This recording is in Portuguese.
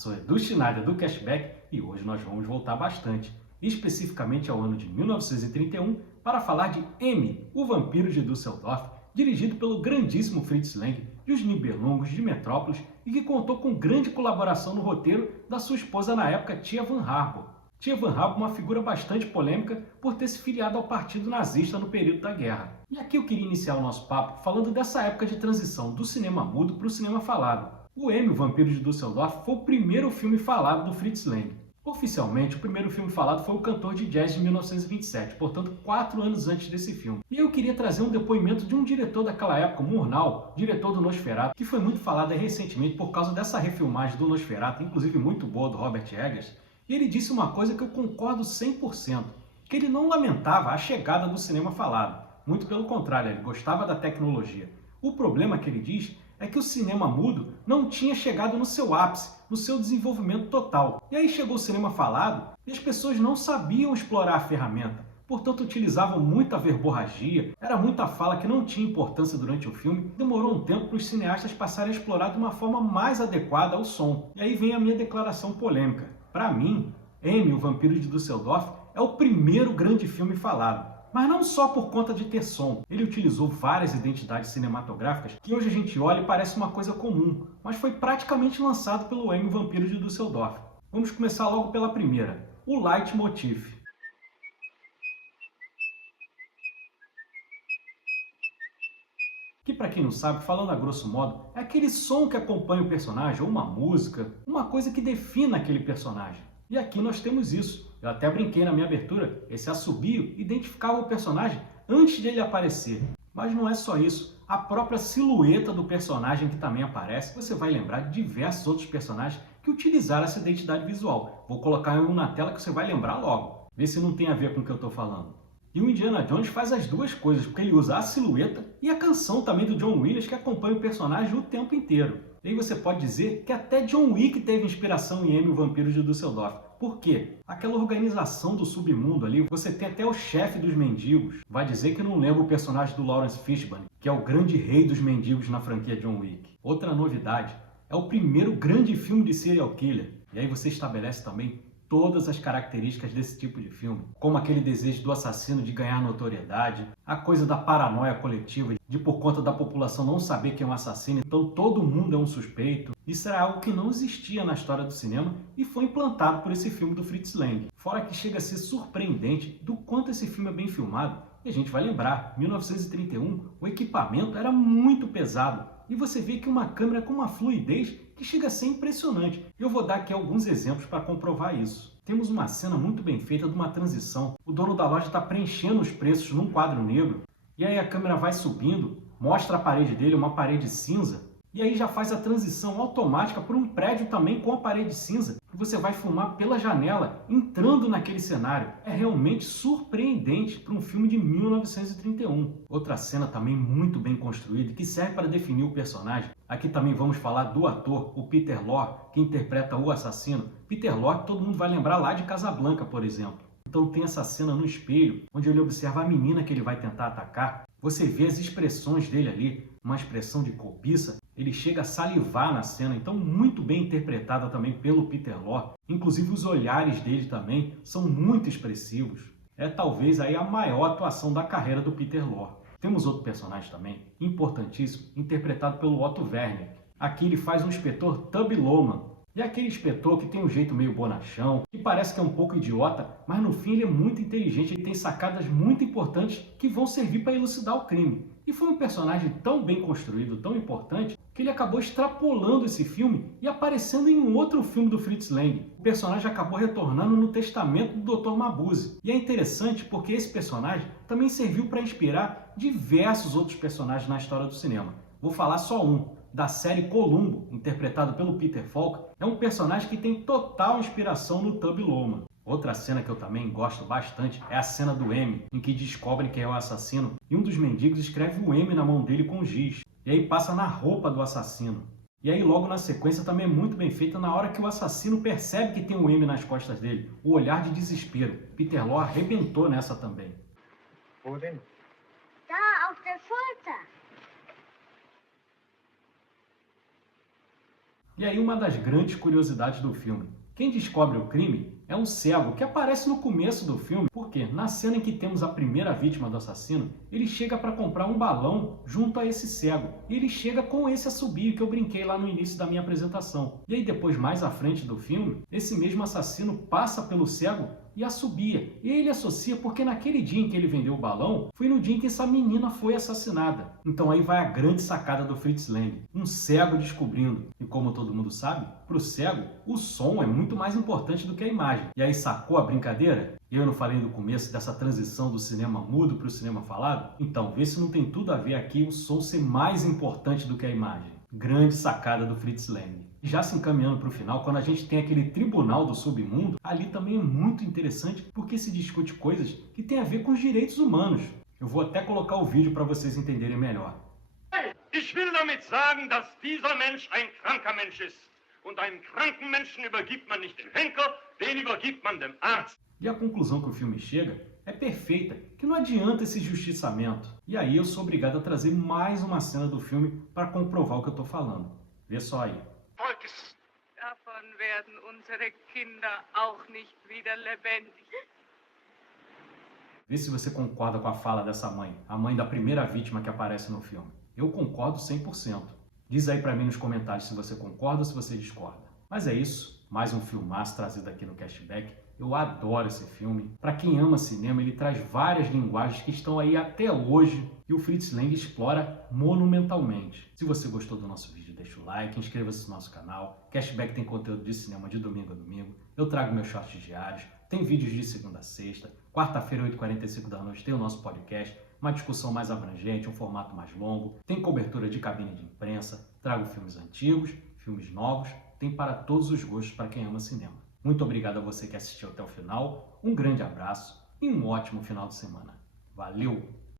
sou Edu Schneider do Cashback e hoje nós vamos voltar bastante, especificamente ao ano de 1931, para falar de M, o Vampiro de Düsseldorf, dirigido pelo grandíssimo Fritz Lang e os Nibelungos de Metrópolis e que contou com grande colaboração no roteiro da sua esposa na época, Tia Van Harbo. Tia Van Harbo, uma figura bastante polêmica por ter se filiado ao partido nazista no período da guerra. E aqui eu queria iniciar o nosso papo falando dessa época de transição do cinema mudo para o cinema falado. O M, o Vampiro de Düsseldorf, foi o primeiro filme falado do Fritz Lang. Oficialmente, o primeiro filme falado foi O Cantor de Jazz de 1927, portanto 4 anos antes desse filme. E eu queria trazer um depoimento de um diretor daquela época, Murnau, diretor do Nosferatu, que foi muito falado recentemente por causa dessa refilmagem do Nosferatu, inclusive muito boa, do Robert Eggers. E ele disse uma coisa que eu concordo 100%, que ele não lamentava a chegada do cinema falado. Muito pelo contrário, ele gostava da tecnologia. O problema que ele diz é que o cinema mudo não tinha chegado no seu ápice, no seu desenvolvimento total. E aí chegou o cinema falado e as pessoas não sabiam explorar a ferramenta. Portanto, utilizavam muita verborragia, era muita fala que não tinha importância durante o filme. Demorou um tempo para os cineastas passarem a explorar de uma forma mais adequada ao som. E aí vem a minha declaração polêmica. Para mim, M, o Vampiro de Düsseldorf, é o primeiro grande filme falado. Mas não só por conta de ter som. Ele utilizou várias identidades cinematográficas que hoje a gente olha e parece uma coisa comum, mas foi praticamente lançado pelo M, o Vampiro de Düsseldorf. Vamos começar logo pela primeira, o Leitmotiv. Que, para quem não sabe, falando a grosso modo, é aquele som que acompanha o personagem, ou uma música, uma coisa que defina aquele personagem. E aqui nós temos isso. Eu até brinquei na minha abertura, esse assobio identificava o personagem antes de ele aparecer. Mas não é só isso, a própria silhueta do personagem que também aparece, você vai lembrar de diversos outros personagens que utilizaram essa identidade visual. Vou colocar um na tela que você vai lembrar logo. Vê se não tem a ver com o que eu estou falando. E o Indiana Jones faz as duas coisas, porque ele usa a silhueta e a canção também do John Williams que acompanha o personagem o tempo inteiro. E aí você pode dizer que até John Wick teve inspiração em M, o Vampiro de Düsseldorf. Por quê? Aquela organização do submundo ali, você tem até o chefe dos mendigos. Vai dizer que não lembra o personagem do Lawrence Fishburne, que é o grande rei dos mendigos na franquia John Wick. Outra novidade, é o primeiro grande filme de serial killer. E aí você estabelece também todas as características desse tipo de filme, como aquele desejo do assassino de ganhar notoriedade, a coisa da paranoia coletiva, de por conta da população não saber quem é um assassino, então todo mundo é um suspeito. Isso era algo que não existia na história do cinema e foi implantado por esse filme do Fritz Lang. Fora que chega a ser surpreendente do quanto esse filme é bem filmado. E a gente vai lembrar, 1931, o equipamento era muito pesado. E você vê que uma câmera com uma fluidez que chega a ser impressionante. Eu vou dar aqui alguns exemplos para comprovar isso. Temos uma cena muito bem feita de uma transição. O dono da loja está preenchendo os preços num quadro negro. E aí a câmera vai subindo, mostra a parede dele, uma parede cinza. E aí já faz a transição automática para um prédio também com a parede cinza. E você vai filmar pela janela, entrando naquele cenário. É realmente surpreendente para um filme de 1931. Outra cena também muito bem construída, que serve para definir o personagem. Aqui também vamos falar do ator, o Peter Lorre, que interpreta o assassino. Peter Lorre, todo mundo vai lembrar lá de Casablanca, por exemplo. Então tem essa cena no espelho, onde ele observa a menina que ele vai tentar atacar. Você vê as expressões dele ali, uma expressão de cobiça. Ele chega a salivar na cena, então muito bem interpretada também pelo Peter Lorre. Inclusive os olhares dele também são muito expressivos. É talvez aí a maior atuação da carreira do Peter Lorre. Temos outro personagem também, importantíssimo, interpretado pelo Otto Werner. Aqui ele faz um inspetor Tubby Lohmann. E aquele inspetor que tem um jeito meio bonachão, que parece que é um pouco idiota, mas no fim ele é muito inteligente, ele tem sacadas muito importantes que vão servir para elucidar o crime. E foi um personagem tão bem construído, tão importante, que ele acabou extrapolando esse filme e aparecendo em um outro filme do Fritz Lang. O personagem acabou retornando no Testamento do Dr. Mabuse. E é interessante porque esse personagem também serviu para inspirar diversos outros personagens na história do cinema. Vou falar só um. Da série Columbo, interpretado pelo Peter Falk, é um personagem que tem total inspiração no Tubby Lohmann. Outra cena que eu também gosto bastante é a cena do M, em que descobrem quem é o assassino e um dos mendigos escreve o M na mão dele com giz, e aí passa na roupa do assassino. E aí logo na sequência também é muito bem feita na hora que o assassino percebe que tem um M nas costas dele, o olhar de desespero. Peter Lorre arrebentou nessa também. Wo denn? Da, auf der Schulter. E aí uma das grandes curiosidades do filme. Quem descobre o crime é um cego que aparece no começo do filme, porque na cena em que temos a primeira vítima do assassino, ele chega para comprar um balão junto a esse cego. E ele chega com esse assobio que eu brinquei lá no início da minha apresentação. E aí depois, mais à frente do filme, esse mesmo assassino passa pelo cego e assobia. E ele associa porque naquele dia em que ele vendeu o balão, foi no dia em que essa menina foi assassinada. Então aí vai a grande sacada do Fritz Lang, um cego descobrindo. E como todo mundo sabe, para o cego, o som é muito mais importante do que a imagem. E aí sacou a brincadeira? Eu não falei no começo dessa transição do cinema mudo para o cinema falado? Então, vê se não tem tudo a ver aqui o som ser mais importante do que a imagem. Grande sacada do Fritz Lang. Já se encaminhando para o final, quando a gente tem aquele tribunal do submundo, ali também é muito interessante porque se discute coisas que têm a ver com os direitos humanos. Eu vou até colocar o vídeo para vocês entenderem melhor. Ich will damit sagen, dass dieser Mensch ein kranker Mensch ist. Und einen kranken Menschen übergibt man nicht dem Henker, den übergibt man dem Arzt. E a conclusão que o filme chega é perfeita, que não adianta esse justiçamento. E aí eu sou obrigado a trazer mais uma cena do filme para comprovar o que eu estou falando. Vê só aí. Volkes. Davon werden unsere Kinder auch nicht wieder lebendig. Vê se você concorda com a fala dessa mãe, a mãe da primeira vítima que aparece no filme. Eu concordo 100%. Diz aí pra mim nos comentários se você concorda ou se você discorda. Mas é isso, mais um filmaço trazido aqui no Cashback. Eu adoro esse filme. Para quem ama cinema, ele traz várias linguagens que estão aí até hoje e o Fritz Lang explora monumentalmente. Se você gostou do nosso vídeo, deixa o like, inscreva-se no nosso canal. Cashback tem conteúdo de cinema de domingo a domingo. Eu trago meus shorts diários, tem vídeos de segunda a sexta. Quarta-feira, 8h45 da noite, tem o nosso podcast, uma discussão mais abrangente, um formato mais longo. Tem cobertura de cabine de imprensa, trago filmes antigos, filmes novos, tem para todos os gostos para quem ama cinema. Muito obrigado a você que assistiu até o final, um grande abraço e um ótimo final de semana. Valeu!